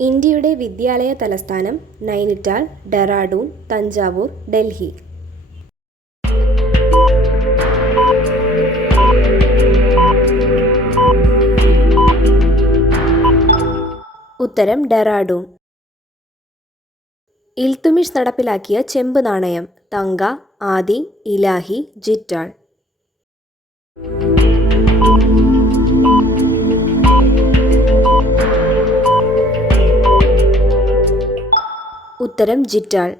ഇന്ത്യയുടെ വിദ്യാലയ തലസ്ഥാനം നൈനിറ്റാൾ, ഡെറാഡൂൺ, തഞ്ചാവൂർ, ഡൽഹി. ഉത്തരം ഡെറാഡൂൺ. ഇൽത്തുമിഷ് നടപ്പിലാക്കിയ ചെമ്പ് നാണയം തങ്ക, ആദി, ഇലാഹി, ജിറ്റാൾ. ഉത്തരം ജിറ്റാൾ.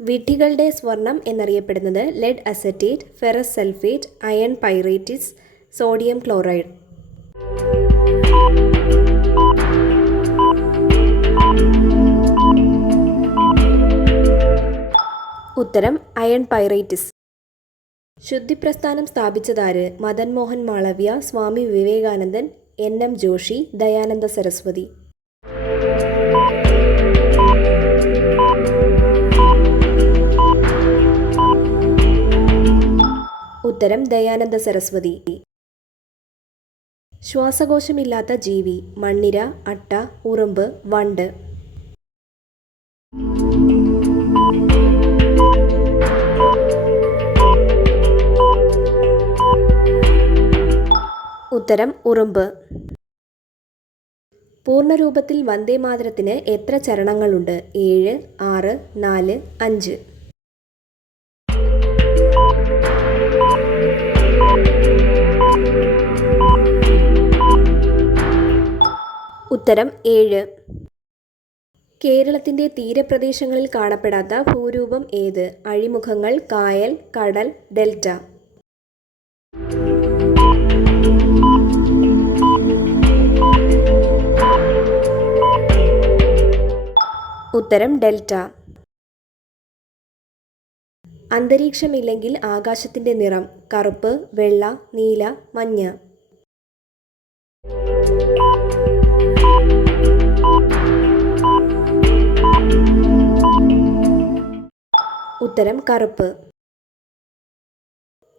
വിഡ്ഢികളുടെ സ്വർണം എന്നറിയപ്പെടുന്നത് lead acetate, ferrous sulphate, iron pyrites, sodium chloride. ഉത്തരം അയൺ പൈറേറ്റിസ്. ശുദ്ധിപ്രസ്ഥാനം സ്ഥാപിച്ചതാര്? മദൻ മോഹൻ മാളവ്യ, സ്വാമി വിവേകാനന്ദൻ, എൻ.എം. ജോഷി, ദയാനന്ദ സരസ്വതി. ഉത്തരം ദയാനന്ദ സരസ്വതി. ശ്വാസകോശമില്ലാത്ത ജീവി മണ്ണിര, അട്ട, ഉറുമ്പ്, വണ്ട്. ഉത്തരം ഉറുമ്പ്. പൂർണ്ണരൂപത്തിൽ വന്ദേമാതരത്തിന് എത്ര ചരണങ്ങളുണ്ട്? 7, 6, 4, 5. ഉത്തരം 7. കേരളത്തിൻ്റെ തീരപ്രദേശങ്ങളിൽ കാണപ്പെടാത്ത ഭൂരൂപം ഏത്? അഴിമുഖങ്ങൾ, കായൽ, കടൽ, ഡെൽറ്റ. ഉത്തരം ഡെൽറ്റ. അന്തരീക്ഷമില്ലെങ്കിൽ ആകാശത്തിൻ്റെ നിറം കറുപ്പ്, വെള്ള, നീല, മഞ്ഞ. ഉത്തരം കറുപ്പ്.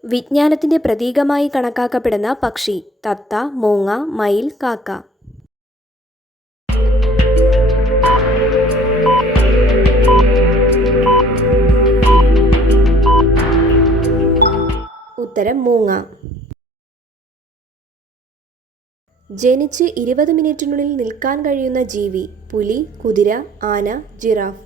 വിജ്ഞാനത്തിൻ്റെ പ്രതീകമായി കണക്കാക്കപ്പെടുന്ന പക്ഷി തത്ത, മൂങ്ങ, മയിൽ, കാക്ക. ഉത്തരം മൂങ്ങ. ജനിച്ച് 20 മിനിറ്റിനുള്ളിൽ നിൽക്കാൻ കഴിയുന്ന ജീവി പുലി, കുതിര, ആന, ജിറാഫ്.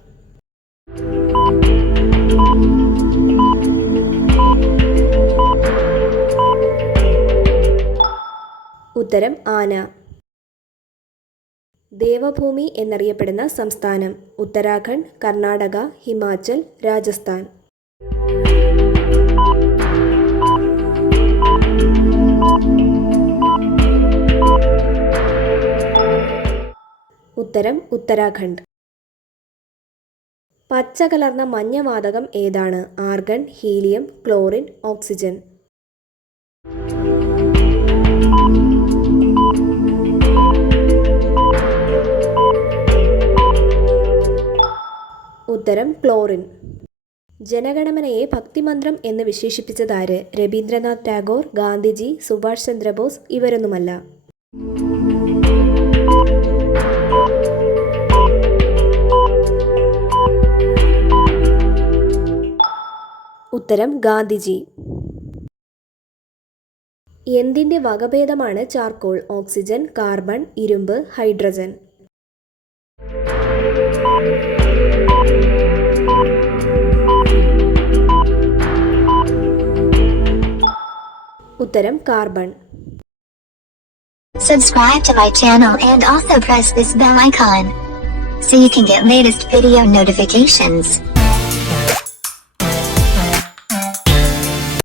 ഉത്തരം ആന. ദേവഭൂമി എന്നറിയപ്പെടുന്ന സംസ്ഥാനം ഉത്തരാഖണ്ഡ്, കർണാടക, ഹിമാചൽ, രാജസ്ഥാൻ. ഉത്തരം ഉത്തരാഖണ്ഡ്. പച്ച കലർന്ന മഞ്ഞ വാതകം ഏതാണ്? Argon, helium, chlorine, oxygen. ഉത്തരം ക്ലോറിൻ. ജനഗണമനയെ ഭക്തിമന്ത്രം എന്ന് വിശേഷിപ്പിച്ചതാര്? രവീന്ദ്രനാഥ് ടാഗോർ, ഗാന്ധിജി, സുഭാഷ് ചന്ദ്രബോസ്. ഇവരൊന്നുമല്ല. ഉത്തരം ഗാന്ധിജി. എന്തിൻ്റെ വകഭേദമാണ് ചാർക്കോൾ? ഓക്സിജൻ, കാർബൺ, ഇരുമ്പ്, ഹൈഡ്രജൻ. ഉത്തരം carbon. Subscribe to my channel and also press this bell icon so you can get latest video notifications.